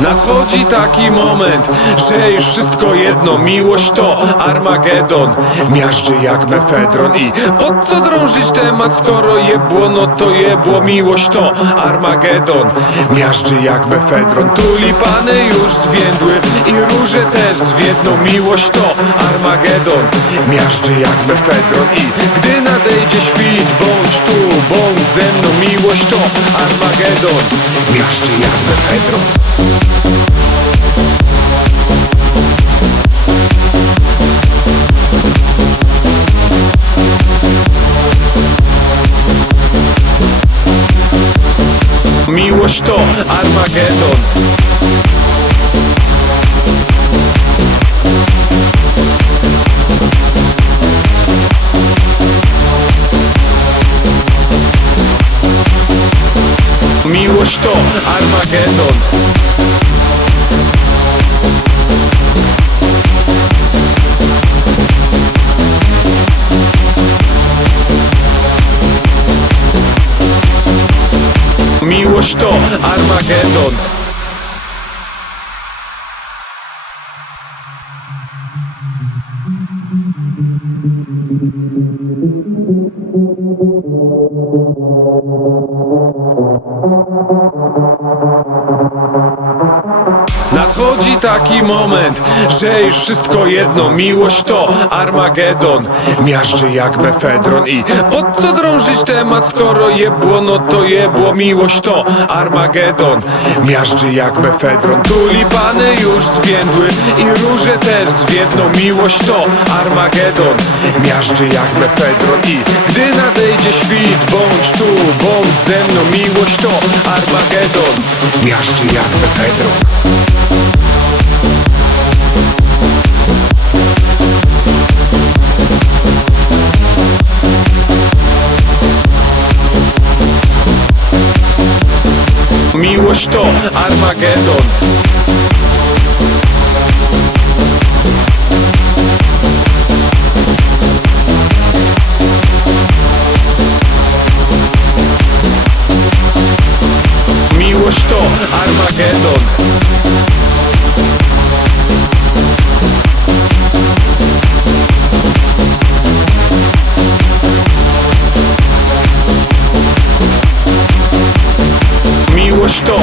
Nadchodzi taki moment, że już wszystko jedno Miłość to Armagedon. Miażdży jak mefedron I pod co drążyć temat, skoro jebło No to jebło, miłość to Armagedon. Miażdży jak mefedron Tulipany już zwiędły I róże też zwiedną Miłość to Armagedon. Miażdży jak mefedron I gdy nadejdzie świt, bo ze mną Miłość to Armagedon. Miażdży jak mefedron Miłość to Armagedon Armagedon. Miłość to Armagedon Nadchodzi taki moment, że już wszystko jedno Miłość to Armagedon. Miażdży jak mefedron I po co drążyć temat, skoro jebło, no to jebło Miłość to Armagedon. Miażdży jak mefedron Tulipany już zwiędły i róże też zwiedną Miłość to Armagedon. Miażdży jak mefedron I gdy nadejdzie świt, bądź tu, bądź ze mną Miłość to Armagedon. Miażdży jak mefedron Miłość to Armagedon. Miłość to Armagedon Miłość to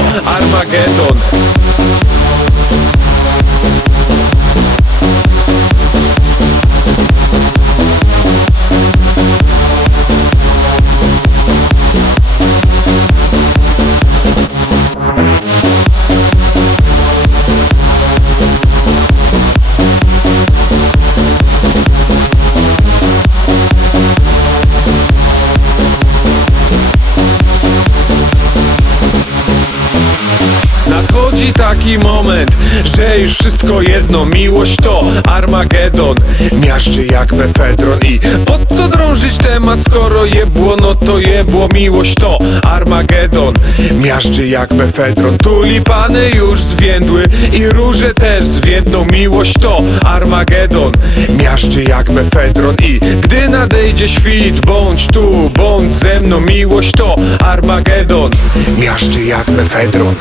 Taki moment, że już wszystko jedno Miłość to Armagedon. Miażdży jak mefedron I po co drążyć temat, skoro jebło, no to jebło Miłość to Armagedon. Miażdży jak mefedron Tulipany już zwiędły i róże też zwiedną Miłość to Armagedon. Miażdży jak mefedron I gdy nadejdzie świt, bądź tu, bądź ze mną Miłość to Armagedon. Miażdży jak mefedron